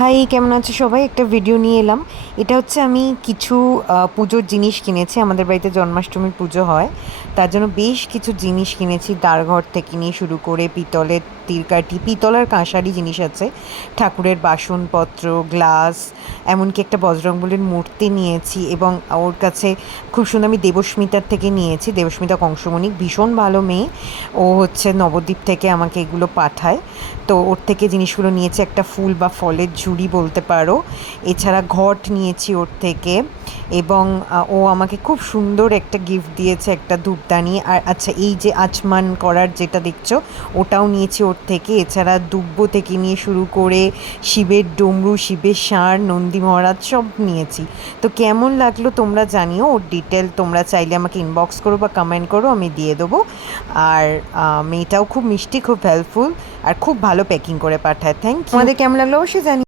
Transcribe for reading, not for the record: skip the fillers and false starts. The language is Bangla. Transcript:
হাই, কেমন আছো সবাই? একটা ভিডিও নিয়ে এলাম। এটা হচ্ছে আমি কিছু পুজোর জিনিস কিনেছি। আমাদের বাড়িতে জন্মাষ্টমীর পুজো হয়, তার জন্য বেশ কিছু জিনিস কিনেছি। দ্বারঘর থেকে নিয়ে শুরু করে পিতলের তিরকাঠি, পিতল আর কাঁসারই জিনিস আছে, ঠাকুরের বাসনপত্র, গ্লাস, এমনকি একটা বজরংবলীর মূর্তি নিয়েছি। এবং ওর কাছে খুব সুন্দর, আমি দেবস্মিতার থেকে নিয়েছি। দেবস্মিতা কংসমণি ভীষণ ভালো মেয়ে, ও হচ্ছে নবদ্বীপ থেকে আমাকে এগুলো পাঠায়। তো ওর থেকে জিনিসগুলো নিয়েছি, একটা ফুল বা ফলের ঝুড়ি বলতে পারো। এছাড়া ঘট নিয়েছি ওর থেকে। এবং ও আমাকে খুব সুন্দর একটা গিফট দিয়েছে, একটা ধূপদানি। আর আচ্ছা, এই যে আচমান করার যেটা দেখছো, ওটাও নিয়েছি ওর থেকে। এছাড়া দুব্বো থেকে নিয়ে শুরু করে শিবের ডমরু, শিবের ষাঁড়, নন্দী মহারাজ সব নিয়েছি। তো কেমন লাগলো তোমরা জানিও। ওর ডিটেল তোমরা চাইলে আমাকে ইনবক্স করো বা কমেন্ট করো, আমি দিয়ে দেবো। আর মেয়েটাও খুব মিষ্টি, খুব হেল্পফুল, আর খুব ভালো প্যাকিং করে পাঠায়। Thank you. আমাদের কেমন লাগলো অবশ্যই জানি।